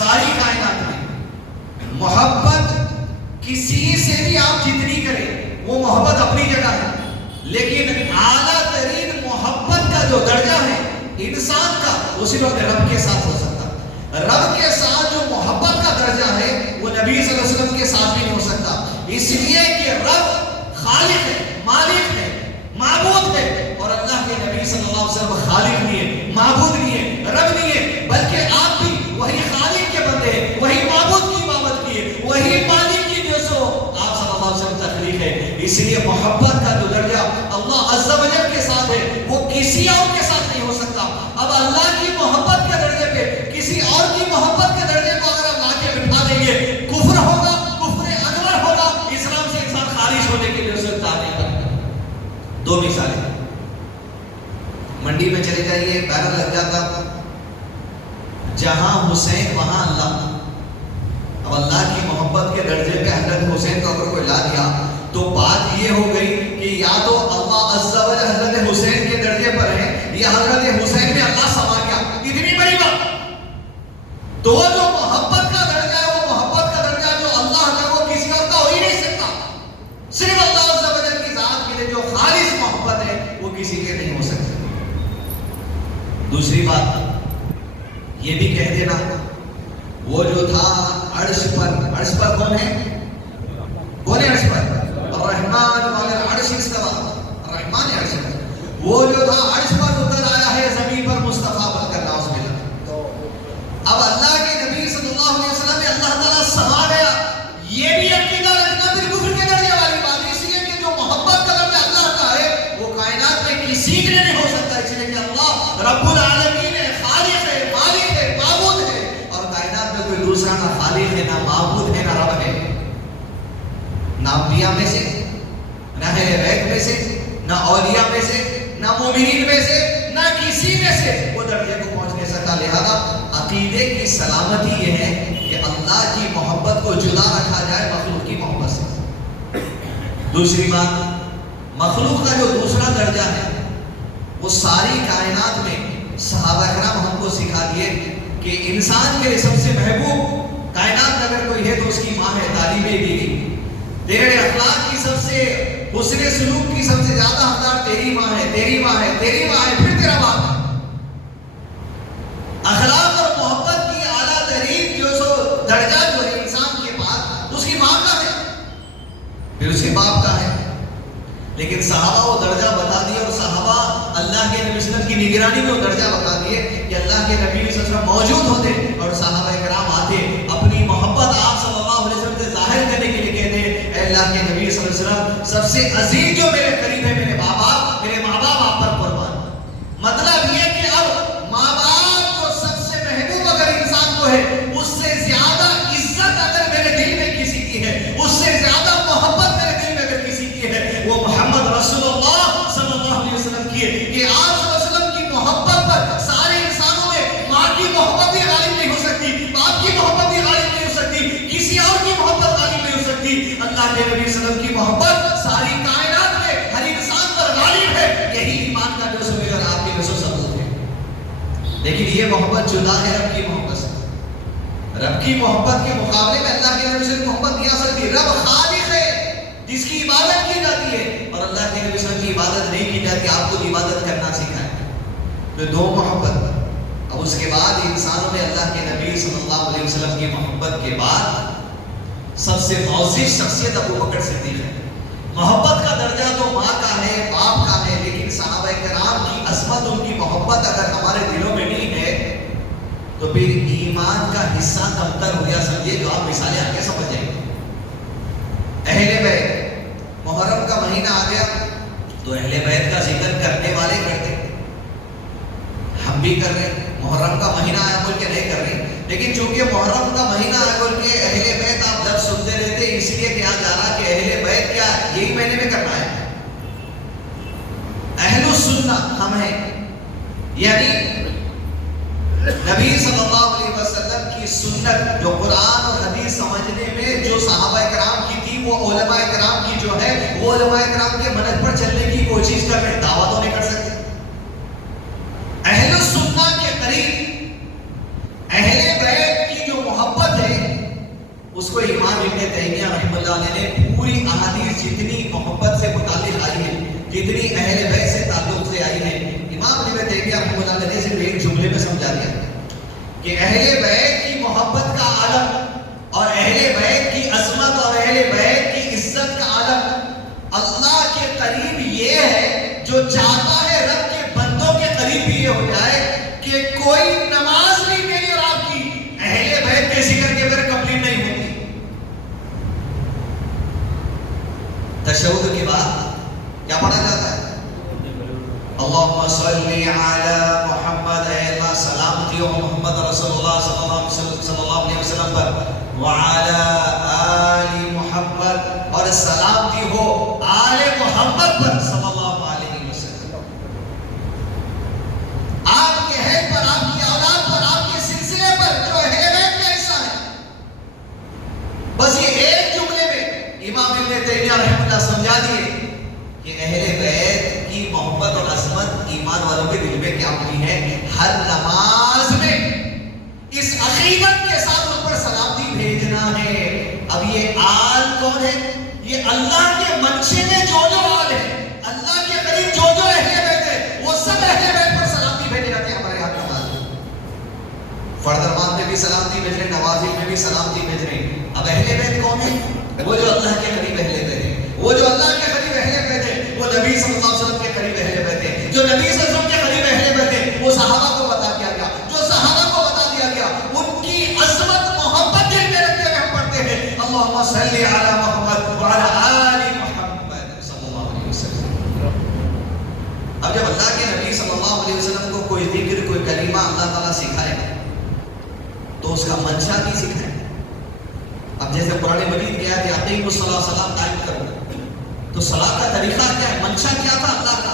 ساری کائنات میں محبت کسی سے بھی آپ جتنی کریں وہ محبت اپنی جگہ ہے، لیکن اعلیٰ ترین محبت کا جو درجہ ہے انسان کا وہ صرف اپنے رب کے ساتھ ہو سکتا ہے۔ رب کے ساتھ جو محبت کا درجہ ہے وہ نبی صلی اللہ علیہ وسلم کے ساتھ بھی نہیں ہو سکتا، اس لیے کہ رب خالق ہے، مالک ہے، معبود ہے، اور اللہ کے نبی صلی اللہ علیہ وسلم خالق نہیں ہے، معبود نہیں ہے، رب نہیں ہے، بلکہ آپ بھی وہی خالق کے بندے ہیں، وہی معبود کی عبادت کیے، وہی مالک کی جو سو آپ صلی اللہ علیہ وسلم تخلیق ہے۔ اس لیے محبت کا جو درجہ اللہ عز و جل کے ساتھ ہے وہ کسی اور کے ساتھ نہیں ہو سکتا۔ اب اللہ کی محبت کے درجے پہ کسی اور کی محبت کے درجے کو اگر ہم لا کے بٹھا دیں گے، کفر ہوگا، کفر اکبر ہوگا، اسلام سے انسان خارج ہونے کے لیے اسے تعلیم کرے۔ دو مثالیں، منڈی میں چلے جائیے، بیرن لگ جاتا جہاں حسین وہاں اللہ۔ اب اللہ کی محبت کے درجے پہ حضرت حسین کو اگر کوئی لا دیا تو بات یہ ہو گئی کہ یا تو اللہ عز و جل حضرت حسین کے درجے پر ہے یا حضرت حسین میں اللہ سما گیا۔ اتنی بڑی بات، تو جو محبت کا درجہ ہے وہ محبت کا درجہ جو اللہ کا وہ کسی اور کا ہو ہی نہیں سکتا، صرف اللہ عز و جل کی ذات کے لیے جو خالص محبت ہے وہ کسی کے نہیں ہو سکتی۔ دوسری بات یہ بھی کہہ دینا، وہ جو تھا عرش پر کون ہے؟ کون ہے عرش پر؟ الرحمن علی العرش استوى، الرحمن عرش پر، وہ جو تھا عرش پر اتر آیا ہے زمین پر مصطفیٰ بن کر، نعوذ باللہ۔ اب اللہ کے نبی صلی اللہ علیہ وسلم میں اللہ تعالیٰ سما گیا، یہ بھی عقیدہ رکھنا بالکفر کے درجے والی بات ہے، اس لیے کہ جو محبت کا درجہ اللہ کا ہے وہ کائنات میں کسی کے لیے نہیں ہو سکتا، اس لیے کہ اللہ رب العالمین ہے، خالق ہے، مالک ہے، معبود ہے، اور کائنات میں کوئی دوسرا نہ خالق ہے، نہ معبود ہے، نہ رب ہے، نہ انبیاء میں سے، نہ اہل بیت میں سے، نہ اولیاء میں سے، نہ مومنین میں سے، نہ کسی میں سے وہ درجے کو پہنچ نہیں سکتا۔ لہذا عقیدے کی سلامتی یہ ہے کہ اللہ کی محبت کو جدا رکھا جائے مخلوق کی محبت سے۔ دوسری بات، مخلوق کا جو دوسرا درجہ ہے وہ ساری کائنات میں صحابہ کرام ہم کو سکھا دیے کہ انسان کے لیے سب سے محبوب کائنات میں اگر کوئی ہے تو اس کی ماں ہے، تعلیم دی گئی۔ تیرے اخلاق کی سب سے حسن سلوک کی سب سے زیادہ حقدار تیری ماں ہے، تیری ماں ہے، تیری ماں ہے، پھر تیرا باپ ہے۔ اخلاق اور محبت کی اعلیٰ ترین جو سو درجہ جو ہے انسان کے پاس اس کی ماں کا ہے، پھر اس کے باپ کا ہے۔ لیکن صحابہ وہ درجہ بتا دیے، اور صحابہ اللہ کے نبی صلی اللہ علیہ وسلم کی نگرانی میں وہ درجہ بتا دیے کہ اللہ کے نبی صلی اللہ علیہ وسلم موجود ہوتے اور صحابہ کرام آتے اپنی محبت آپ صلی اللہ علیہ وسلم سے ظاہر کرنے کے لیے کہتے اے اللہ کے نبی صلی اللہ علیہ وسلم سب سے عزیز جو میرے قریب ہے میرے ماں باپ، میرے ماں باپ آپ پر قربان۔ مطلب یہ کہ اب ماں باپ جو سب سے محبوب اگر انسان کو ہے، اس سے زیادہ عزت اگر میرے دل میں کسی کی ہے، اس سے زیادہ محبت میرے دل میں اگر کسی کی ہے، وہ محمد رسول اللہ صلی اللہ علیہ وسلم کی ہے۔ کہ آپ صلی اللہ علیہ وسلم کی محبت پر سارے انسانوں میں ماں کی محبت بھی غالب نہیں ہو سکتی، باپ کی محبت بھی غالب نہیں ہو سکتی، کسی اور کی محبت غالب نہیں ہو سکتی۔ اللہ کے نبی صلی اللہ علیہ وسلم کی محبت ساری کائنات میں ہر انسان پر غالب ہے، یہی ایمان کا جو سبب اور آپ کے ثبوت ہے۔ لیکن یہ محبت جدا ہے رب کی محبت سے۔ رب کی محبت کے مقابلے میں اللہ کے نبی سے محبت نہیں آ سکتی۔ رب خالق ہے جس کی عبادت کی جاتی ہے، اور اللہ کے نبی صلی اللہ علیہ وسلم کی عبادت نہیں کی جاتی، آپ کو عبادت کرنا سکھائے۔ تو دو محبت۔ اب اس کے بعد انسانوں میں اللہ کے نبی صلی اللہ علیہ وسلم کی محبت کے بعد سب سے معزز شخصیت ابو بکر صدیق ہے۔ محبت کا درجہ تو ماں کا ہے، باپ کا ہے، لیکن صحابہ کرام کی عظمت، ان کی محبت اگر ہمارے دلوں میں نہیں ہے تو پھر ایمان کا حصہ کمتر ہو گیا سمجھیے۔ جو آپ مثالیں آگے سمجھ جائیں گے۔ اہل بیت، محرم کا مہینہ آ گیا تو اہل بیت کا ذکر کرنے والے کرتے، ہم بھی کر رہے ہیں۔ محرم کا مہینہ آیا بول کے نہیں کر رہے، لیکن چونکہ محرم کا مہینہ آیا بول کے اہل بیت آپ لفظ سنتے رہتے، اس لیے کہا جا رہا کہ اہل بیت کیا یہی مہینے میں کرنا ہے۔ اہل السنہ ہم ہیں، یعنی نبی صلی اللہ علیہ وسلم کی سنت جو قرآن اور حدیث سمجھنے میں جو صحابہ کرام کی تھی، وہ علماء کرام کی جو ہے وہ علماء کرام کے منہج پر چلنے کی کوشش کر رہے، دعویٰ تو نہیں کر سکتے۔ اہل السنہ کے قریب اہل بیت کی جو اس کو امام ابن تیمیہ رحمہ اللہ علیہ نے پوری احادیث جتنی محبت سے متعلق آئی ہے، جتنی اہل بیت سے تعلق سے آئی ہے، امام ابن تیمیہ رحمہ اللہ علیہ نے صرف ایک جملے میں سمجھا دیا کہ اہل بیت کی محبت کا عالم اور اہل بیت کی عظمت اور اہل بیت کی عزت کا عالم اللہ کے قریب یہ ہے جو چاہتا ہے رب کے بندوں کے قریب بھی یہ ہو جائے کہ کوئی نماز بھی میری اور آپ کی اہل بیت کے ذکر کے بغیر کمپلیٹ نہیں ہوتی۔ تشہد کے بعد کیا پڑھا جاتا ہے؟ اللہم صلی علی محمد، اے اللہ سلامتی ہو محمد رسول اللہ صلی اللہ علیہ وسلم پر، وعلی آل محمد، اور سلامتی ہو آل محمد پر صلی اللہ علیہ وسلم۔ آپ کے ہیڈ پر، آپ کی اولاد پر، آپ کے سلسلے پر جو اہل بیت کا حصہ ہے، بس یہ ایک جملے میں امام ابن تیمیہ رحمہ اللہ سمجھا دیے کہ اہل بیت کی محبت اور عظمت ایمان والوں کے دل میں کیا ہوئی ہے۔ ہر نماز میں اس عقیدت کے ساتھ ان پر سلامتی بھیجنا ہے۔ اب یہ آل کون ہے؟ یہ اللہ کے منشے میں جو آل ہے، اللہ کے قریب جو اہل بیت ہے، وہ سب اہل بیت پر سلامتی بھیجے جاتے ہیں۔ ہمارے یہاں نماز میں فرض نماز میں بھی سلامتی بھیج رہے ہیں، نوافل میں بھی سلامتی بھیج رہے ہیں۔ اب اہل بیت کون ہے؟ وہ جو اللہ کے قریب اہل بیت ہے، وہ جو اللہ کے قریب اہل بیت ہے، وہ نبی صلی اللہ علیہ وسلم کے قریب اہل بیت ہے۔ جو نبی صلی اللہ علیہ وسلم کے قریب اہل بیت ہے وہ صحابہ کو بتا دیا گیا، جو صحابہ کو بتا دیا گیا ان کی عظمت محبت دل میں رکھتے ہوئے ہم پڑھتے ہیں اللہم صلی علی محمد وعلی آل محمد صلی اللہ علیہ وسلم۔ اب جب اللہ کے نبی صلی اللہ علیہ وسلم کو کوئی ذکر، کوئی کلمہ اللہ تعالیٰ سکھائے تو اس کا منشا بھی سکھائے۔ اب جیسے قرآن مجید کیا کہ اقیموا الصلاۃ، صلاۃ قائم کرو، تو صلاۃ کا طریقہ کیا ہے؟ منشا کیا تھا اللہ کا؟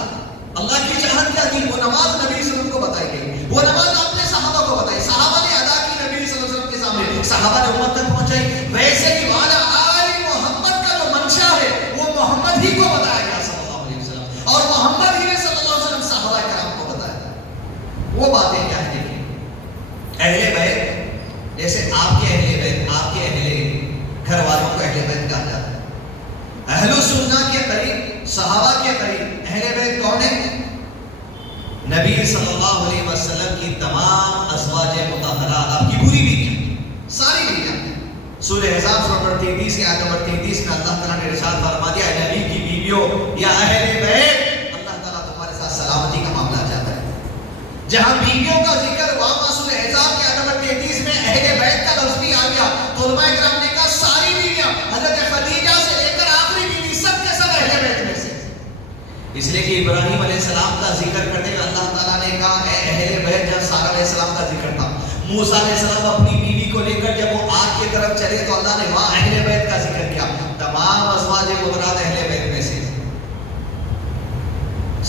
اللہ کی چاہت کیا تھی؟ وہ نماز نبی صلی اللہ علیہ وسلم کو بتائی گئی، وہ نماز آپ نے صحابہ کو بتائی، صحابہ نے ادا کی نبی صلی اللہ علیہ وسلم کے سامنے، صحابہ نے امت تک پہنچائی۔ ویسے ہی وعلی آل محمد کا جو منشا ہے وہ محمد ہی کو بتایا گیا صلی اللہ علیہ وسلم، اور محمد ہی نے صلی اللہ علیہ وسلم صحابہ کرام کو بتایا۔ وہ باتیں کیا ہیں؟ دیکھیں، اہل بیت جیسے آپ کے اہل بیت، آپ کے اہل گھر والوں کو اہل بیت کہا جاتا ہے۔ اہل سنہ کے قریب، صحابہ کے قریب اہل بیت کون ہے؟ نبی صلی اللہ علیہ وسلم کی تمام ازواج مطہرات، آپ کی پوری بیویاں، ساری بیویاں۔ سورہ احزاب سورہ 33 کی آیت نمبر 33 میں اللہ تعالیٰ نے ارشاد فرما دیا، اے نبی کی بیویوں یا اہل بیت، اللہ تعالیٰ تمہارے ساتھ سلامتی کا معاملہ چاہتا ہے۔ جہاں بیویوں کا ذکر وہاں سورہ احزاب کی آیت نمبر 33 میں اہل بیت کا لفظ بھی آ گیا، تو علماء کرام نے کہا ساری بیویاں، حضرت خدیجہ سے لے کر آخری بیوی سب کے سب اہل بیت میں سے۔ اس لیے کہ ابراہیم علیہ السلام کا ذکر کرتے ہوئے اللہ تعالیٰ نے کہا اے اہل بیت، جب سارہ علیہ السلام کا ذکر تھا، موسیٰ علیہ السلام اپنی بیوی کو لے کر جب وہ آگ کی طرف چلے تو اللہ نے وہاں اہل بیت کا ذکر کیا۔ تمام ازواج مطہرات اہل بیت میں سے۔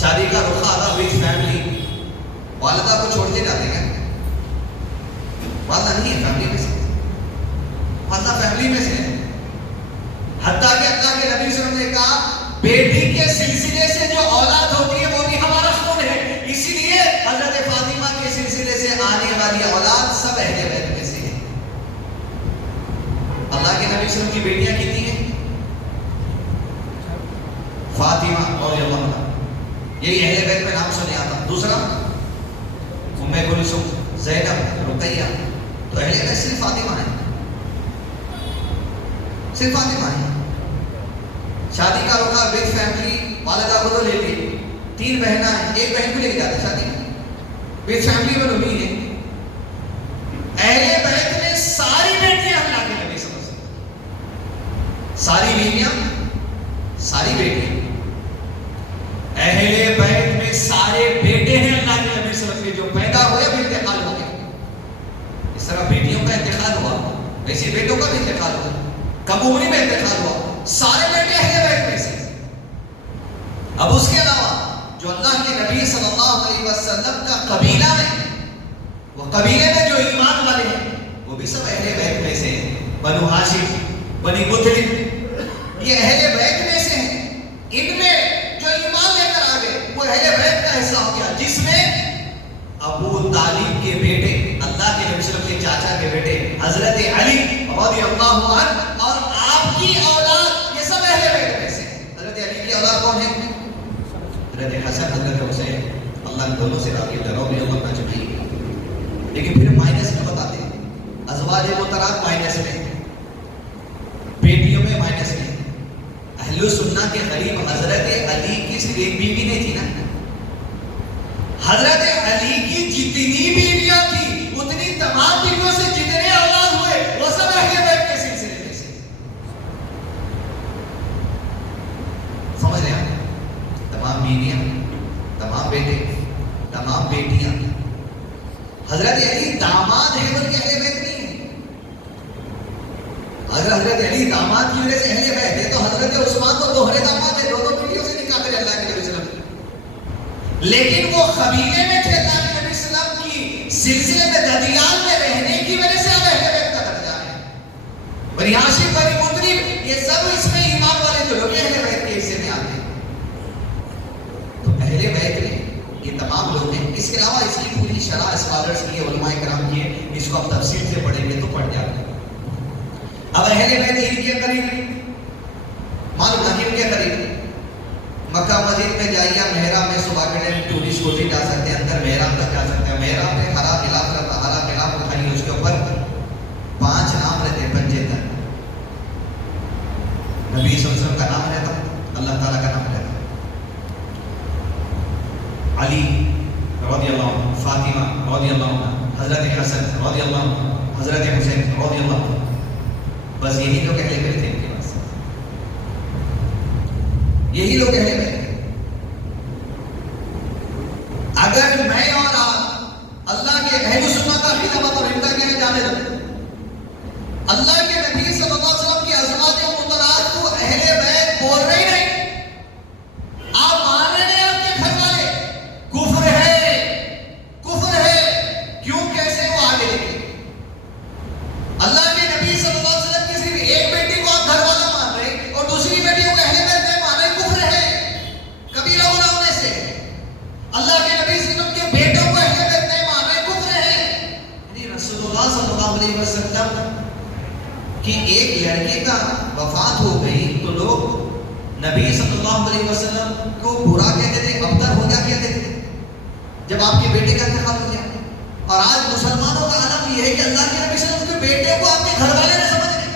شادی کا رخ آدھا وتھ فیملی، والدہ کو چھوڑ کے جاتے ہیں، والدہ نہیں ہے فیملی میں سے، والدہ فیملی میں سے ہے۔ حتیٰ کہ اللہ کے نبی صلی اللہ علیہ وسلم نے کہا بیٹی کے سلسلے سے جو اولاد ہوتی ہے وہ بھی ہمارا خون ہے، اسی لیے حضرت فاطمہ کے سلسلے سے آنے والی اولاد سب اہل بیت میں سے ہے۔ اللہ کے نبی صلی اللہ علیہ وسلم کی بیٹیاں کتنی ہیں؟ فاطمہ رضی اللہ عنہا، یہی اہل بیت میں نام سنے آتا۔ دوسرا ام کلثوم، زینب، رقیہ، تو اہل بیت صرف فاطمہ ہے، صرف فاطمہ ہے۔ شادی کا روکا وتھ فیملی، والدہ کو تو لے لی، 3 بہنیں ہیں، ایک بہن کو لے کے جاتے شادی میں، وتھ فیملی میں نبی ہے۔ اہل بیت میں ساری بیٹیاں اللہ کے نبی صلی اللہ علیہ وسلم، ساری بیویاں، ساری بیٹیاں۔ اہل بیت میں سارے بیٹے ہیں اللہ کے نبی صلی اللہ علیہ وسلم کے، جو پیدا ہوئے اب انتقال ہو گئے۔ اس طرح بیٹیوں کا انتقال ہوا، ویسے بیٹوں کا بھی انتقال ہوا، کم عمری میں انتقال ہوا، سارے بیٹے اہل بیت میں سے۔ اب اس کے علاوہ جو اللہ کے نبی صلی اللہ علیہ وسلم کا قبیلہ ہے، وہ قبیلے میں جو ایمان والے ہیں وہ بھی سب اہل بیت میں سے ہیں۔ بنو ہاشم، بنی مطلب، یہ اہل بیت میں سے ہیں۔ ان میں جو ایمان لے کر آ گئے وہ اہل بیت کا حصہ ہو گیا، جس میں ابو طالب کے بیٹے، اللہ کے نبی صلی اللہ علیہ وسلم کے چاچا کے بیٹے حضرت علی رضی اللہ عنہ اور آپ کی اولاد یہ سب اہل بیت میں سے ہیں۔ حضرت علی کی اولاد کون ہے؟ حضرت حسن، حضرت حسین، اللہ دونوں سے راضی درو بھی اللہ کا چاہیے۔ لیکن پھر مائنس میں بتاتے ہیں، ازواج مطہرات مائنس میں، بیٹیوں میں مائنس میں۔ اہل سنہ کے قریب حضرت علی کی صرف ایک بیوی نہیں تھی نا، حضرت علی کی جتنی بیویاں تھی اتنی تمام بیویوں سے جتنے اولاد ہوئے وہ سب اہل بیت کے سلسلے میں سے۔ سمجھ رہے ہیں؟ تمام بیویاں، تمام بیٹے، تمام بیٹیاں۔ حضرت علی داماد ہے بلکہ اہل بیت نہیں ہے۔ اگر حضرت علی داماد کی وجہ سے اہل بیت ہے تو حضرت عثمان تو دوہرے داماد ہے، دو بیٹیوں سے نکاح کرے اللہ کے نبی صلی اللہ علیہ وسلم، لیکن وہ قبیلے میں تھے اللہ کے نبی صلی اللہ علیہ وسلم کی سلسلے میں ددیال میں رہنے کی وجہ سے اب اہل بیت کا درجہ ہے۔ بنی ہاشم، بنی مطلب، یہ سب اس میں ایمان والے جو لوگ اہل بیت کے حصے میں آتے ہیں۔ تو اہل بیت میں یہ تمام لوگ ہیں۔ اس کے علاوہ اس کی پوری شرح اسکالرز کی، علماء کرام کی ہے، اس کو آپ تفصیل سے پڑھیں گے تو پڑھ جاتے ہیں۔ اب اہل بیت ان کے قریب معلوم حکیم کے قریب مکہ مسجد میں جائیے، محراب میں صبح کے ٹائم ٹورسٹ کو بھی جا سکتے ہیں، اندر محراب تک جا سکتے ہیں۔ محراب میں ہرا غلاف رہتا، ہرا غلاف اٹھائیے، اس کے اوپر 5 نام رہتے ہیں پنجے تک۔ نبی صلی اللہ علیہ وسلم کا نام رہتا، اللہ تعالیٰ کا نام رہتا، علی رضی اللہ عنہ، فاطمہ رضی اللہ عنہ، حضرت حسن رضی اللہ عنہ، حضرت حسین رضی اللہ عنہ۔ بس یہی لوگ اہل بیت تھے ان کے پاس، یہی لوگ اہل بیت تھے۔ اگر میں اور آپ اللہ کے اہل سنت کا خطابہ اور امتا کے ہیں جانے دیں، اللہ کے نبی صلی اللہ علیہ وسلم کی ازواج مطہرات کو اہل بیت بول رہے ہی نہیں، آپ مان رہے ہیں آپ کے گھر والے، کفر ہے، کفر ہے۔ کیوں؟ کیسے؟ وہ آگے دیکھیں۔ اللہ کے نبی صلی اللہ علیہ وسلم کی صرف ایک بیٹی کو آپ گھر والا مان رہے اور دوسری بیٹی کو اہل بیت نہیں مان رہے، کفر ہے، کبیرہ گناہ ہونے سے۔ اللہ کے نبی صلی اللہ علیہ وسلم کے بیٹوں کو اہل بیت نہیں مان رہے، کفر ہے۔ یعنی رسول اللہ صلی اللہ علیہ وسلم کی ایک لڑکے کا وفات ہو گئی تو لوگ نبی صلی اللہ علیہ وسلم کو برا کہتے تھے، ابتر ہو گیا کہتے تھے جب آپ کے بیٹے کا انتقال ہو گیا۔ اور آج مسلمانوں کا عالم یہ ہے کہ اللہ کے نبی صلی اللہ علیہ وسلم کے بیٹے کو آپ کے گھر والے نہیں سمجھ رہے،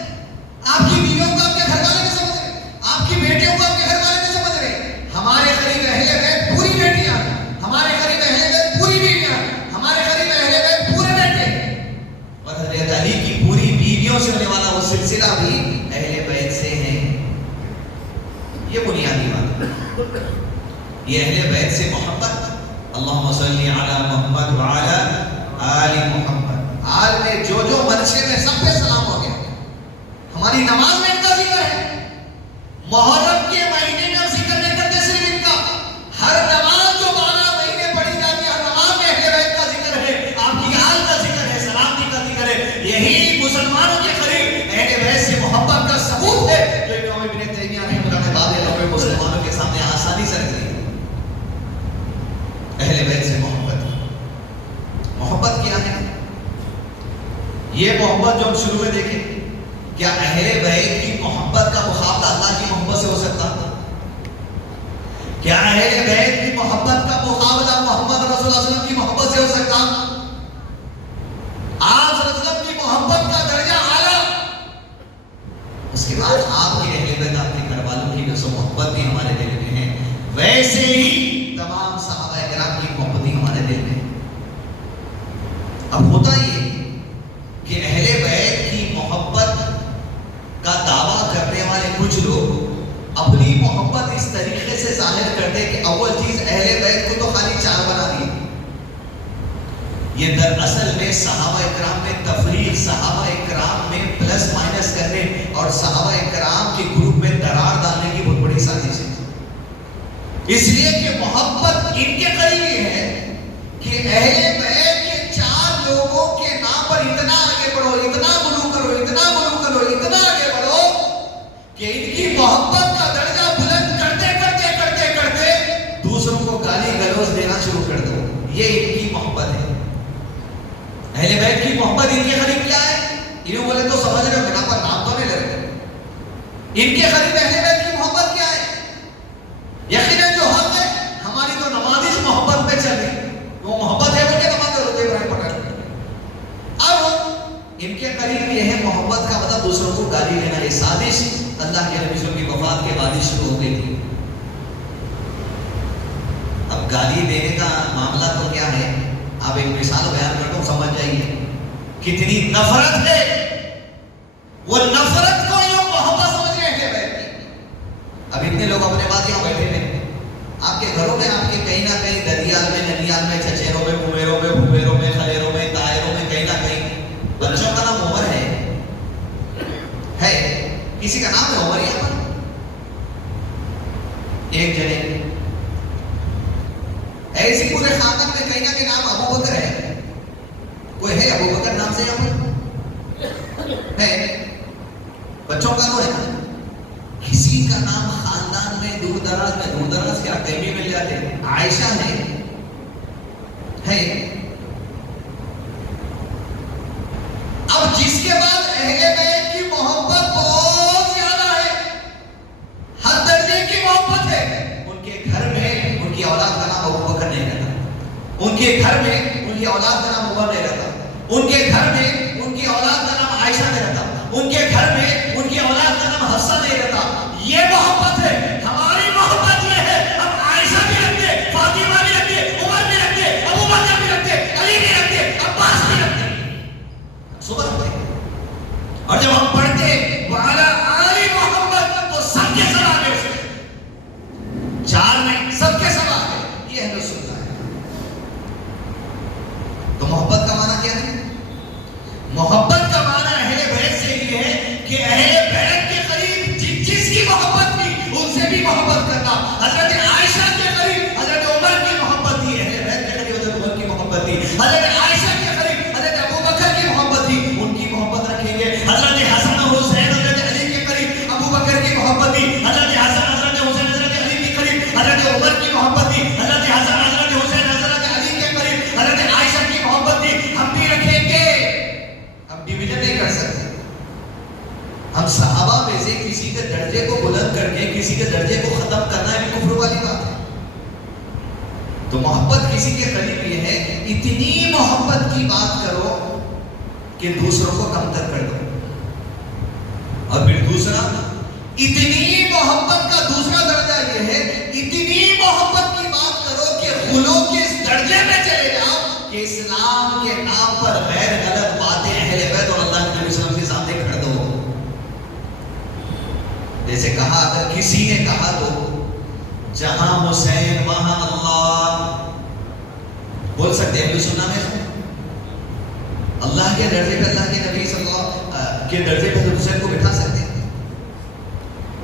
آپ کی بیویوں کو آپ کے گھر والے نہیں سمجھ رہے، آپ کی بیٹیوں کو آپ کے گھر والے نہیں سمجھ رہے۔ ہمارے قریب اہل بیت پوری بیٹیاں، ہمارے قریب اہل بیت پوری بیویاں، ہمارے قریب اہل بیت پورے بیٹے، اور حضرت علی کی پوری بیویوں سے ہونے والا وہ سلسلہ بھی اہل بیت سے ہے۔ یہ بنیادی بات ہے، یہ اہل بیت سے محبت۔ اللہم صلی علی محمد وعلی آل محمد، آل میں جو جو منشے میں سب پہ سلام ہو گیا۔ ہماری نماز میں ان کا ذکر ہے، محرم کے مہینے میں ذکر نہیں کرتے صرف ان کا، ہر نماز جو 12 مہینے پڑھی جاتی ہے ہر نماز میں اہل بیت کا ذکر ہے، آپ کی آل کا ذکر ہے، سلامتی کا ذکر ہے۔ یہی مسلمانوں کے قریب اہل بیت سے محبت کا ثبوت ہے جو امام ابن تیمیہ رحمہ اللہ نے بعد میں مسلمانوں کے سامنے آسانی سے رکھ دی۔ اہل بیت سے محبت کیا ہے؟ یہ محبت جو ہم شروع میں دیکھیں، کیا اہل بیت کی محبت کا مقابلہ اللہ کی محبت سے ہو سکتا؟ کیا اہل بیت کی محبت کا مقابلہ محمد رسول اللہ صلی اللہ علیہ وسلم کی محبت سے ہو سکتا؟ آپ صلی اللہ علیہ وسلم کی محبت کا درجہ اعلیٰ، اس کے بعد آپ کے اہل بیت، آپ کے گھر والوں کی جو محبت بھی ہمارے دل میں ہے، ویسے ہی تمام صحابہ کرام کی محبت بھی ہمارے دل میں ہے۔ اب ہوتا یہ کہ اہل بیت کی محبت کا دعویٰ کرنے والے کچھ لوگ اپنی محبت اس طریقے سے ظاہر کرتے کہ اول چیز اہل بیت کو تو خالی 4 بنا دی۔ یہ دراصل میں صحابہ اکرام میں تفریق، صحابہ اکرام میں پلس مائنس کرنے اور صحابہ اکرام کے گروپ میں درار ڈالنے کی بہت بڑی سازش ہے۔ اس لیے کہ محبت ان کے قریب یہ ہے کہ اہل بیت کے 4 لوگوں کے نام پر اتنا آگے بڑھو، اتنا گلو کرو، اتنا گلو کرو، اتنا آگے بڑھو کہ ان کی محبت کا درجہ بلند کرتے کرتے کرتے کرتے دوسروں کو گالی گلوچ دینا شروع کر دو۔ یہ ان کی محبت ہے۔ اہل بیت کی محبت ان کے قریب کیا ہے؟ انہوں بولے تو سمجھ رہے ہو ان کے قریب یہ ہے محبت کا مطلب دوسروں کو گالی دینا. یہ سازش اللہ کے نبی صلی اللہ علیہ وسلم کی وفات کے بعد ہی شروع ہو گئی تھی. اب گالی دینے کا معاملہ تو کیا ہے, آپ ایک مثال بیان کرتا ہوں, سمجھ جائیے کتنی نفرت ہے. وہ نفرت کو یوں محبت سمجھ رہے ہیں بیٹھ کے. اب اتنے لوگ اپنے بات یہاں بیٹھے ہیں, آپ کے گھروں میں, آپ کے کہیں نہ کہیں ددیال میں, ننیال میں, چچیروں میں, کمیروں میں, بھوبیروں میں, خلیروں میں, دائروں میں, کہیں نہ کہیں بچوں کا نام عمر ہے. کسی کا نام ہے عمر یہاں پر؟ ایک جنے ایسی پورے خاندان میں کہیں نہ کہیں نام ابو بکر ہے. کوئی ہے ابو بکر نام سے یہاں پر ہے؟ بچوں کا تو ہے. کسی کا نام خاندان میں دور دراز کیا کہیں بھی مل جاتے ہیں. عائشہ ہے. اب جس کے بعد اہل بیت کی محبت بہت زیادہ ہے, ہر درجے کی محبت ہے, ان کے گھر میں ان کی اولاد کا نام ابو بکر نہیں رہتا, ان کے گھر میں ان کی اولاد کا نام عمر نہیں رہتا, ان کے گھر میں ان کی اولاد کا نام عائشہ نہیں رہتا, ان کے گھر میں ان کی اولاد کا نام حفصہ نہیں رہتا. یہ محبت ہے. ہماری محبت یہ ہے, ہم عائشہ بھی رکھتے, فاطمہ بھی رکھتے, عمر بھی رکھتے, ابو بکر بھی رکھتے, علی بھی رکھتے, عباس بھی رکھتے, صبح رکھتے. اور جب ہم پڑھتے وعلی آل محمد تو سب کے سب آگے اس میں, چار نہیں, سب کے سب آگے. یہ اہل سنت ہے. تو محبت کا معنی کیا ہے؟ محبت کا معنی اہل بیت سے یہ ہے کہ اہل بیت کے قریب جس کی محبت تھی ان سے بھی محبت کرنا. حضرت عائشہ کے قریب حضرت عمر کی محبت تھی, اہل بیت کے قریب حضرت عمر کی محبت تھی. حضرت عائشہ کے قریب حضرت ابو بکر کی محبت تھی, ان کی محبت رکھیں گے. حضرت حسن اور حسین حضرت علی کے قریب ابو بکر کی محبت تھی. حضرت حسن حضرت حسین حضرت علی کے قریب حضرت عمر کی محبت تھی. حضرت حسن حضرت حسین حضرت علی کے قریب حضرت عائشہ کی محبت تھی. ہم بھی رکھیں گے. ہم ڈویژن نہیں کر سکتے. ہم صحابہ میں سے کسی کے درجے کو بلند کر کے کسی کے درجے کو ختم کرنا ہے کفر والی بات ہے. تو محبت کسی کے قریب یہ ہے, اتنی محبت کی بات کرو کہ دوسروں کو کمتر کر دو. اور پھر دوسرا, اتنی محبت کا دوسرا درجہ یہ ہے, اتنی محبت کی بات کرو کہ غلو کے اس درجے میں چلے جاؤ کہ اسلام کے نام پر غیر غلط باتیں اہل بیت اور اللہ کے نبی صلی اللہ علیہ وسلم کے سامنے کر دو. جیسے کہا, اگر کسی نے کہا تو جہاں حسین وہاں اللہ, بول سکتے ہیں اہل سنت میں اللہ کے درجے پہ اللہ کے نبی صلی اللہ کے درجے پہ حسین کو بٹھا سکتے ہیں.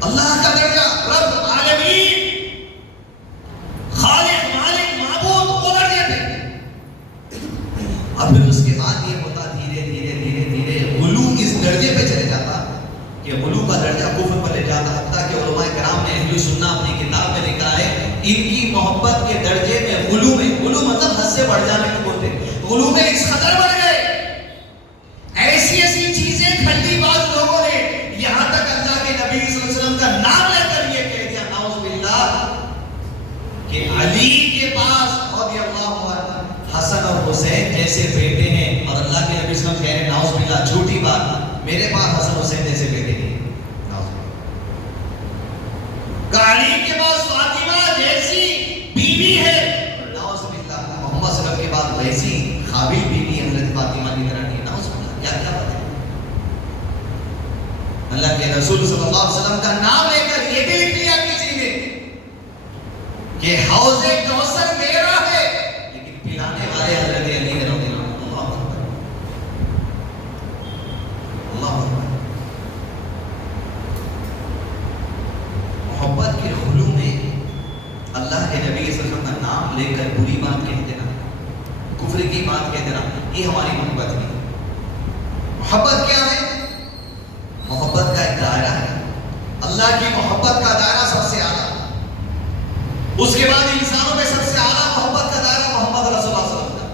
اللہ کا درجہ رب عالمین خالق مالک معبود وہ درجے پہ. اب پھر اس کے بعد یہ ہوتا دھیرے دھیرے دھیرے دھیرے غلو اس درجے پہ چلے جاتا کہ غلو کا درجہ کفر پر لے جاتا. حتیٰ کہ علماء کرام نے اہل سنت اپنی کتاب میں لکھا ہے ان کی محبت کے درجے میں غلو مطلب حد سے بڑھ جانے کو بولتے ہیں. غلو میں اس قدر بڑھ گئے, ایسی ایسی چیزیں کھلی بعض لوگوں نے, یہاں تک اللہ کے نبی صلی اللہ علیہ وسلم کا نام لے کر یہ کہہ دیا نعوذ باللہ کہ علی کے پاس رضی اللہ عنہ حسن اور حسین جیسے بیٹے ہیں, اور اللہ کے نبی صلی اللہ علیہ وسلم کہہ رہے ہیں نعوذ باللہ جھوٹی بات, میرے پاس حسن حسین جیسے بیٹے ہیں. علی کے پاس فاطمہ جیسی بیوی ہے, نعوذ باللہ محمد صلی اللہ علیہ وسلم کے بعد ویسی قابل بیوی حضرت فاطمہ کی طرح نہیں. نعوذ باللہ, کیا بات ہے. اللہ کے رسول صلی اللہ علیہ وسلم کا نام لے کر یہ بھی لکھ لیا کسی نے کہ حوض کوثر میرا ہے, لیکن پلانے والے حضرت علی رضی اللہ عنہ. اللہ اکبر, اللہ اکبر. محبت کے غلو میں اللہ کے نبی صلی اللہ علیہ وسلم کا نام لے کر بری بات کہہ دینا, کفر کی بات کہہ دینا, یہ ہماری محبت نہیں. محبت کیا ہے؟ محبت کا ایک دائرہ ہے. اللہ کی محبت کا دائرہ سب سے اعلیٰ, اس کے بعد انسانوں میں سب سے اعلیٰ محبت کا دائرہ محمد رسول اللہ صلی اللہ علیہ وسلم.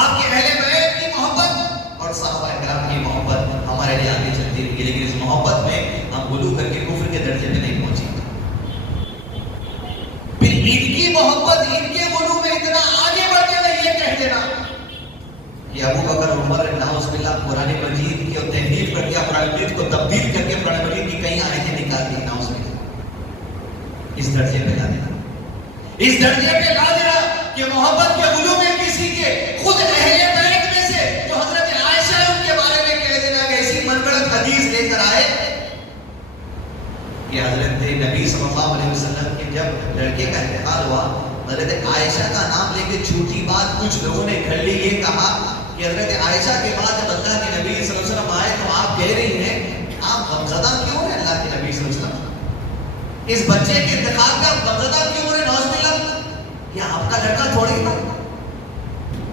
آپ کے اہل بیت کی محبت اور صحابہ کرام کی محبت ہمارے لیے آگے چلتی رہی, لیکن اس محبت میں ہم غلو کر کے کفر کے درجے پہ نہیں پہنچے. پھر ان کی محبت ان کے غلو میں اتنا آگے بڑھ کے یہ کہہ دینا کہ ابو بکر عمر نعوذ باللہ قرآن درجے پہ لا دینا، اس درجے پہ لا دینا کہ محبت کے علوم میں کسی کے خود اہل بیت میں سے جو حضرت عائشہ ان کے بارے میں کہہ دینا کہ ایسی من گڑت حدیث لے کر آئے کہ حضرت نبی صلی اللہ علیہ وسلم کے جب لڑکے کا انتقال ہوا، حضرت عائشہ کا نام لے کے جھوٹی بات کچھ لوگوں نے گھڑ لی، یہ کہا کہ حضرت عائشہ کے بعد جب اللہ کے نبی صلی اللہ علیہ وسلم آئے تو آپ کہہ رہی ہیں آپ غمزدہ کیوں ہیں اللہ کے نبی صلی اللہ علیہ وسلم، اس بچے کے انتقال کا غمزدہ کیوں ہیں؟ نعوذ باللہ، یہ آپ کا لڑکا تھوڑی نا،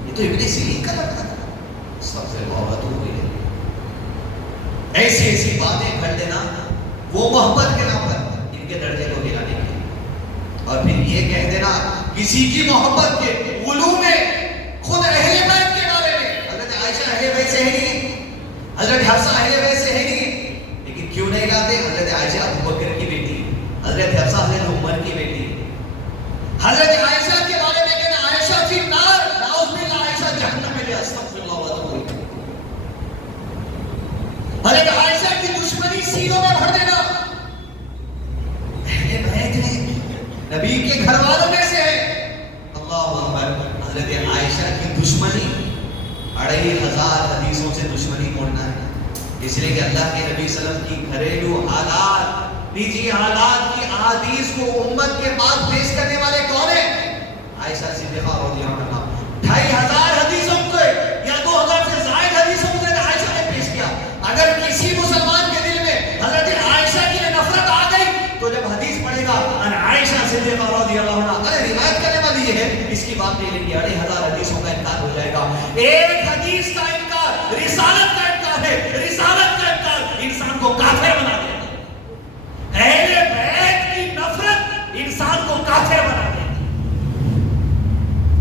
یہ تو ابن سیرین کا لڑکا تھا، سب سے محبت ہو گئی ہے۔ ایسی ایسی باتیں کر دینا وہ محبت کے نام پر ان کے درجے کو گرانے کے لیے، اور پھر یہ کہہ دینا کسی کی محبت کے علوم میں خود اہل بیت کے بارے میں، حضرت عائشہ اہل بیت سے ہے نہیں، حضرت حفصہ اہل بیت سے ہے نہیں، لیکن کیوں نہیں لاتے؟ حضرت عائشہ ابو بکر کی بیٹی، حضرت حفصہ حضرت عمر کی بیٹی، حضرت عائشہ کے بارے میں کہنا عائشہ فی النار، نعوذ باللہ عائشہ جہنم میں، استغفر اللہ و اتوب الیہ۔ حضرت عائشہ کی دشمنی سینوں میں بھر دینا، اہل بیت ہے، نبی کے گھر والوں میں سے ہے، اللہ اکبر۔ حضرت عائشہ کی دشمنی 2500 حدیثوں سے دشمنی موڑنا ہے، اس لیے کہ اللہ کے نبی صلی اللہ علیہ وسلم کی گھریلو حالات، نجی حالات کی احادیث کو امت کے پاس پیش کرنے والے کون ہیں؟ عائشہ صدیقہ رضی اللہ عنہا۔ 2500 حدیثوں کو یا 2000 سے زائد حدیثوں کو عائشہ نے پیش کیا۔ اگر کسی مسلمان کے دل میں حضرت عائشہ کی نفرت آ گئی تو جب حدیث پڑھے گا ان عائشہ صدیقہ رضی اللہ عنہا، ارے روایت کرنے والی یہ ہے، اس کی بات نہیں لیں گے، 2500 حدیثوں کا انکار ہو جائے گا۔ ایک حدیث کا انکار رسالت کا انکار ہے، رسالت کا انکار انسان کو کافر بنا دے گا۔ اہل بیت کی نفرت انسان کو کافر بنا دے گی۔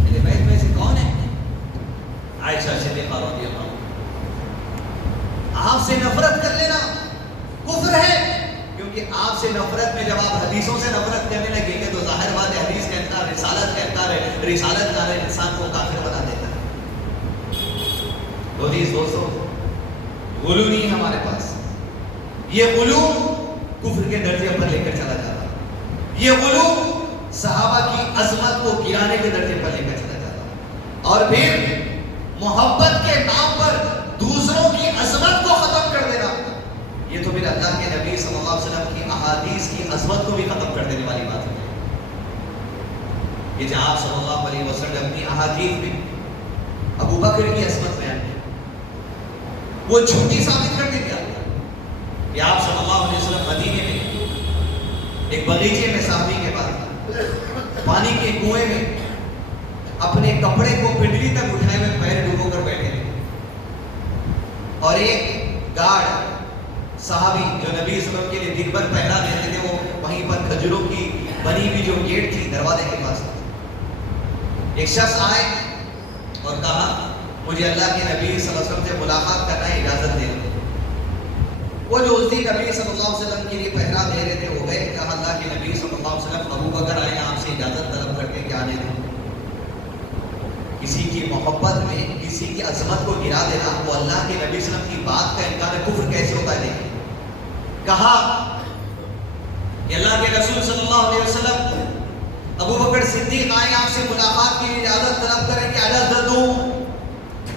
اہل بیت میں سے کون ہے؟ عائشہ صدیقہ رضی اللہ عنہا۔ آپ سے نفرت کر لینا کفر ہے، کیونکہ آپ سے نفرت میں جب آپ حدیثوں سے نفرت کرنے لگیں گے تو ظاہر بات ہے حدیث کا انکار رسالت کا انکار ہے، رسالت کا انسان کو کافر بنا دیتا ہے۔ دوستو غلو نہیں ہمارے پاس، یہ غلو کفر کے درجے پر لے کر چلا جاتا، یہ غلو صحابہ کی عظمت کو گرانے کے درجے پر لے کر چلا جاتا، اور پھر محبت کے نام پر دوسروں کی عظمت کو ختم کر دینا، یہ تو پھر اللہ کے نبی صلی اللہ علیہ وسلم کی احادیث کی عظمت کو بھی ختم کر دینے والی بات ہے۔ کہ جہاں آپ صلی اللہ علیہ وسلم نے اپنی احادیث میں ابو بکر کی عظمت بیان کی، وہ جھوٹی ثابت کر دے گا کہ آپ صلی اللہ علیہ وسلم مدینے میں ایک باغیچے میں صحابی کے بعد پانی کے کنویں میں اپنے کپڑے کو پنڈلی تک اٹھائے ہوئے پیر ڈبو کر بیٹھے تھے، اور ایک گارڈ صحابی جو نبی صلی اللہ علیہ وسلم کے لیے دن بھر پہرا دیتے تھے، وہ وہیں پر کھجوروں کی بنی ہوئی جو گیٹ تھی دروازے کے پاس، ایک شخص آئے اور کہا مجھے اللہ کے نبی صلی اللہ علیہ وسلم سے ملاقات کرنا ہے، اجازت دے دیں۔ وہ جو اس دن نبی صلی اللہ علیہ وسلم کے لیے پہرا دے رہے تھے وہ گئے، کہا اللہ کے نبی صلی اللہ علیہ وسلم ابو بکر آئے ہیں، آپ سے اجازت طلب کرتے کہ آنے دیں۔ کسی کی محبت میں کسی کی عظمت کو گرا دینا، وہ اللہ کے نبی صلی اللہ علیہ وسلم کی بات کا انکار ہے، کفر کیسے ہوتا ہے دیکھیں۔ کہا کہ اللہ کے رسول صلی اللہ علیہ وسلم ابو بکر صدیق آئے آپ سے ملاقات کی اجازت طلب کریں کہ اجازت دوں۔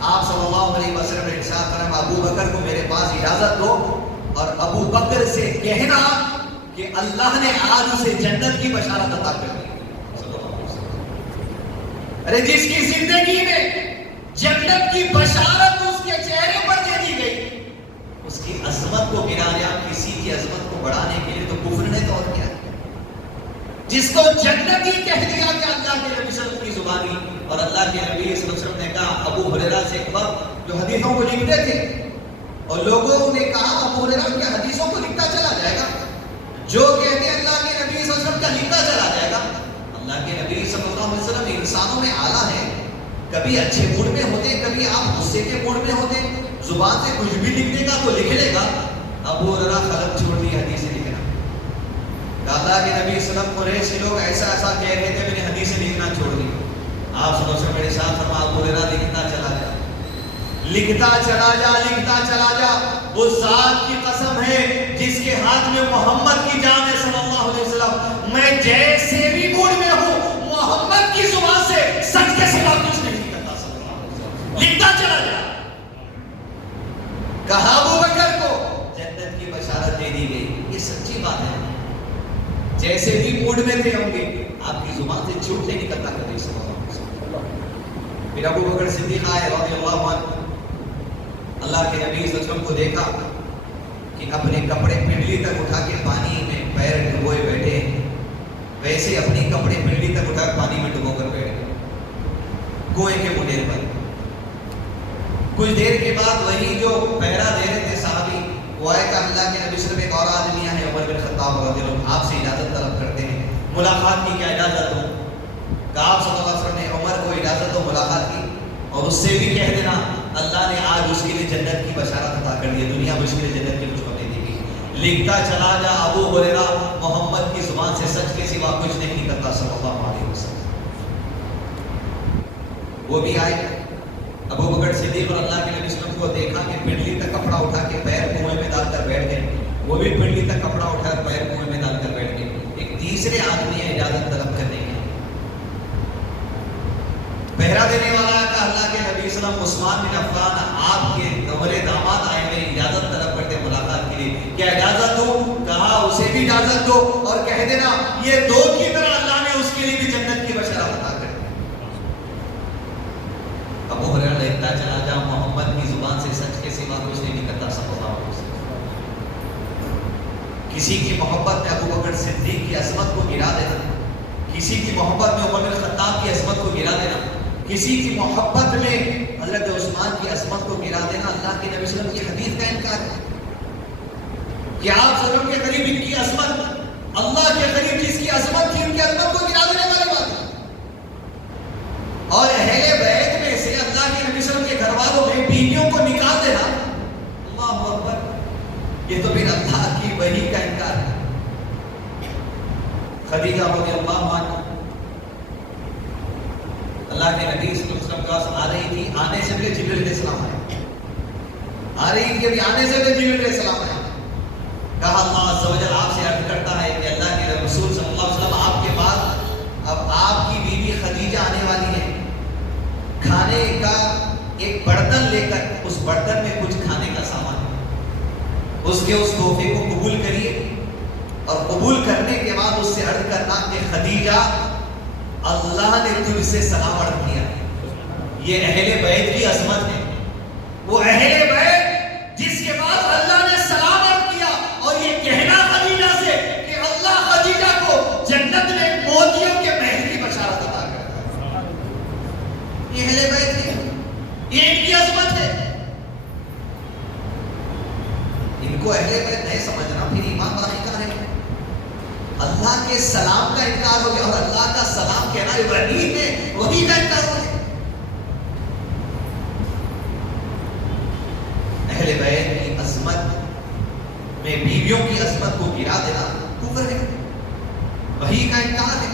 آپ صلی اللہ علیہ وسلم نے ارشاد فرمایا ابو بکر کو میرے پاس اجازت دو، اور ابو بکر سے کہنا کہ اللہ نے آج اسے جنت کی بشارت عطا کر دی۔ ارے جس کی زندگی میں جنت کی بشارت اس کے چہرے پر دے دی گئی، اس کی عظمت کو گرانا، کسی کی عظمت کو بڑھانے کے لیے تو کفر نے تو اور کیا ہے۔ جس کو جنتی کہہ دیا کہ اللہ کے نبی صلی اللہ علیہ وسلم کی زبانی، اور اللہ کے نبی صلی اللہ علیہ وسلم نے کہا ابو ہریرہ سے ایک وقت جو حدیثوں کو لکھتے تھے، اور لوگوں نے کہا ابو ہریرہ کے حدیثوں کو لکھتا چلا جائے گا، جو کہتے ہیں اللہ کے نبی صلی اللہ علیہ وسلم کا لکھتا چلا جائے گا۔ اللہ کے نبی صلی اللہ علیہ وسلم انسانوں میں اعلیٰ ہے، کبھی اچھے موڈ میں ہوتے ہیں، کبھی آپ غصے کے موڈ میں ہوتے ہیں، زبان سے کچھ بھی لکھنے کا تو لکھ لے گا۔ ابو ہریرہ خلق چھوڑ دی حدیثیں لکھنا، اللہ کے نبی صلی اللہ علیہ وسلم قریش کے لوگ ایسا ایسا کہہ رہے تھے، میں نے حدیثیں لکھنا چھوڑ دی۔ آپ صلی اللہ علیہ وسلم میرے ساتھ فرما ابو ہریرہ لکھتا چلا جا، لکھتا چلا جا، لکھتا چلا جا، اس ذات کی قسم ہے جس کے ہاتھ میں محمد کی جان ہے صلی اللہ علیہ وسلم، میں جیسے کہا ابو بکر کو جنت کی بشارت دے دی گئی. یہ سچی بات ہے. جیسے بھی موڈ میں تھے ہوں گے آپ کی زبان سے جھوٹ نہیں نکلتا کبھی. صلی اللہ علیہ وسلم. پھر ابو بکر صدیق آئے رضی اللہ عنہ. اللہ کے نبی صلی اللہ علیہ وسلم کو دیکھا کہ اپنے کپڑے پنڈلی تک اٹھا کے پانی میں پیر ڈبوئے بیٹھے، ویسے اپنی کپڑے پنڈلی تک اٹھا کے پانی میں ڈبو کر بیٹھ گئے کنویں کے منڈیر پر. کچھ دیر کے بعد وہی جو پہرا دے رہے تھے صحابی وہ آئے کہ اللہ کے نبی صلی اللہ علیہ وسلم ایک اور آدمی ہے عمر بن خطاب رضی اللہ عنہ، آپ سے اجازت طلب کرتے ہیں ملاقات کی. کیا اجازت ہو؟ کہا آپ صلی اللہ علیہ وسلم نے عمر کو اجازت دو ملاقات کی، اور اس سے بھی کہہ دینا اللہ نے آج اس کے لیے جنت کی بشارت عطا کر دی. دنیا میں اس کے لیے جنت کی خوشخبری دی گئی. لکھتا چلا جا ابو ہریرہ محمد کی زبان سے سچ کے سوا کچھ نہیں نکلتا صلی اللہ علیہ وسلم. وہ بھی آئے ابو بکر صدیق اور اللہ کے نبی صلی اللہ علیہ وسلم کو دیکھا کہ پنڈلی تک کپڑا اٹھا کے پیر کنویں میں ڈال کر بیٹھ گئے. وہ بھی پنڈلی تک کپڑا اٹھا کر پیر کنویں میں ڈال کر بیٹھ گئے. ایک تیسرے آدمی ہے اجازت طلب کرنے کی. پہرا دینے والا کا اللہ کے نبی صلی اللہ علیہ وسلم عثمان بن عفان آپ کے نوے داماد آئے ہوئے اجازت طلب کرتے ملاقات کے لیے. کیا اجازت دو؟ کہا اسے بھی اجازت دو اور کہہ دینا یہ دو کی طرح اللہ نے اس کے لیے بھی جنت کی بشارت عطا کر دی. ابو ہریرہ لکھتا چلا جا محمد کی زبان سے سچ کے سوا کچھ نہیں نکلتا صلی اللہ علیہ وسلم. کسی کی محبت میں ابو بکر صدیق کی عظمت کو گرا دینا، کسی کی محبت میں عمر بن خطاب کی عظمت کو گرا دینا، کسی کی محبت میں حضرت عثمان کی عظمت کو گرا دینا اللہ کے نبی صلی اللہ علیہ وسلم کی حدیث کا انکار ہے. کہ آپ صلی اللہ علیہ وسلم کے قریب ان کی عظمت، اللہ کے قریب جس کی عظمت تھی ان کی عظمت کو گرا دینے والی بات ہے. اور اہل بیت میں سے اللہ کے نبی صلی اللہ علیہ وسلم کے گھر والوں میں بیویوں کو نکال دینا، اللہ اکبر، یہ تو پھر اللہ کی وحی کا انکار ہے. خدیجہ رضی اللہ عنہ اللہ کے نبی صلی اللہ علیہ وسلم کے پاس آ رہی تھی. آنے سے پہلے جبریل علیہ السلام آئے. آ رہی تھی ابھی آنے سے پہلے جبریل علیہ السلام آئے. کہا اللہ عز و جل آپ سے عرض کرتا ہے کہ اللہ کے رسول صلی اللہ علیہ وسلم آپ کے بعد اب آپ کی بیوی خدیجہ آنے والی ہے. کھانے کا ایک برتن لے کر اس برتن میں کچھ کھانے کا سامان ہے، اس کے اس تحفے کو قبول کریے اور قبول کرنے کے بعد اس سے عرض کرنا کہ خدیجہ اللہ نے تجھ سے سلام عرض کیا. یہ اہل بیت کی عظمت ہے. وہ اہل بیت جس کے بعد اللہ نے سلام عرض کیا اور یہ کہنا خدیجہ سے کہ اللہ خدیجہ کو جنت میں موتیوں کے محل کی بشارت عطا کرتا ہے. یہ اہل بیت ہے، یہ ان کی عظمت ہے. ان کو اہل بیت نہیں سمجھنا پھر ایمان باقی کا ہے. اللہ کے سلام کا انکار ہو گیا اور اللہ کا سلام کہنا وحی ہے، وحی کا انکار ہو گیا. اہل بیت کی عظمت میں بیویوں کی عظمت کو گرا دینا کفر ہے، وحی کا انکار ہے،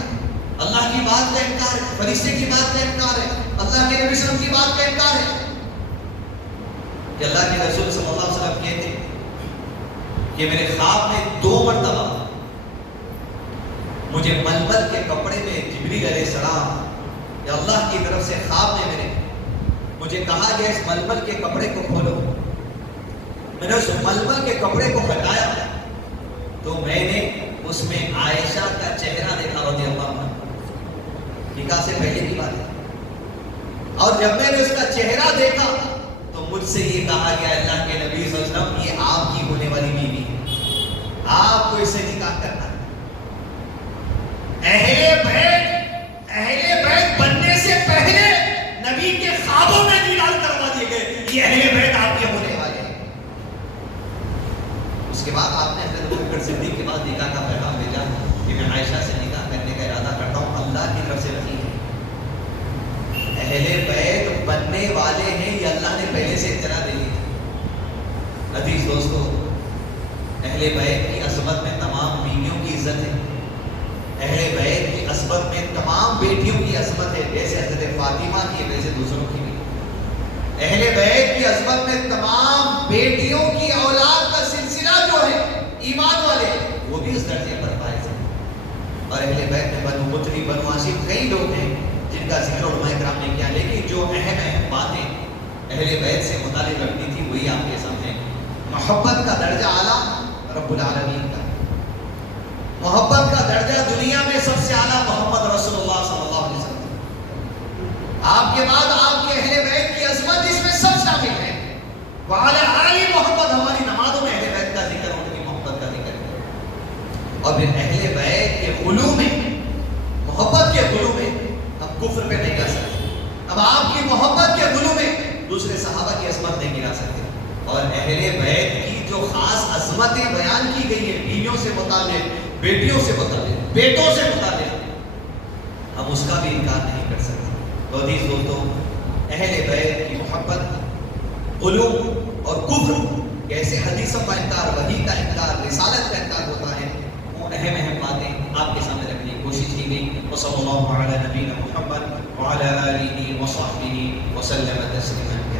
اللہ کی بات کا انکار ہے، فرشتے کی بات کا انکار ہے، اللہ کے نبی صلی اللہ علیہ وسلم کی بات کا انکار ہے. کہ اللہ کے رسول صلی اللہ علیہ وسلم کہتے ہیں کہ میرے خواب میں 2 مرتبہ مجھے ململ کے کپڑے میں جبریل علیہ السلام یا اللہ کی طرف سے خواب میں مجھے کہا گیا اس ململ کے کپڑے کو کھولو. میں نے اس ململ کے کپڑے کو ہٹایا تو میں نے اس میں عائشہ کا چہرہ دیکھا رضی اللہ عنہ. نکاح سے پہلے کی بات ہے. اور جب میں نے اس کا چہرہ دیکھا تو مجھ سے یہ کہا گیا اللہ کے نبی صلی اللہ علیہ وسلم یہ آپ کی ہونے والی بیوی ہے، آپ کو اسے نکاح کرنا ہے. اہل بیت بننے سے پہلے نبی کے خوابوں میں دیدار کروا دیے گئے یہ اہل بیت آپ کے ہونے والے ہیں. اس کے بعد آپ نے حضرت ابو بکر صدیق کے بعد نکاح کا پیغام بھیجا کہ میں عائشہ سے نکاح کرنے کا ارادہ کرتا ہوں، اللہ کی طرف سے وحی ہے. اہل بیت بننے والے ہیں یہ اللہ نے پہلے سے اطلاع دے دی. عزیز دوستو، اہل بیت کی عظمت میں تمام بیویوں کی عزت ہے. اہل بیت کی عظمت میں تمام بیٹیوں کی عظمت ہے، جیسے حضرت فاطمہ کی ویسے دوسروں کی بھی. اہل بیت کی عظمت میں تمام بیٹیوں کی اولاد کا سلسلہ جو ہے ایمان والے وہ بھی اس درجے پر فائز ہیں. اور اہل بیت میں بنو مطلب بنو ہاشم کئی لوگ ہیں جن کا ذکر علماء کرام نے کیا، لیکن جو اہم باتیں اہل بیت سے متعلق رکھنی تھی وہی آپ کے سامنے محبت کا درجہ اعلیٰ رب العالمین کا، محبت کا درجہ دنیا میں سب سے اعلیٰ محمد رسول اللہ صلی اللہ علیہ وسلم، آپ کے بعد آپ کے اہل بیت کی عظمت اس میں سب شامل ہے۔ وعلی آل محمد، ہماری نمازوں میں اہل بیت کا ذکر، ان کی محبت کا ذکر ہے۔ اور پھر اہل بیت کے غلو میں، محبت کے غلو میں ہم کفر پہ نہیں جا سکتے، اب آپ کی محبت کے غلو میں دوسرے صحابہ کی عظمت نہیں گرا سکتے۔ اور اہل بیت کی جو خاص عظمتیں بیان کی گئی ہیں، بیویوں سے متعلق، بیٹیوں سے متعلق، بیٹوں سے متعلق، ہم اس کا بھی انکار نہیں کر سکتے۔ تو عزیز دوستوں، اہل بیت کی محبت، غلو اور کفر، کیسے حدیثوں کا انکار، وحی کا انکار، رسالت کا انکار ہوتا ہے، وہ اہم اہم باتیں آپ کے سامنے رکھنے کی کوشش کی گئی۔ وصلی اللہ علی نبینا محمد وعلی آلہ وصحبہ وسلم تسلیما۔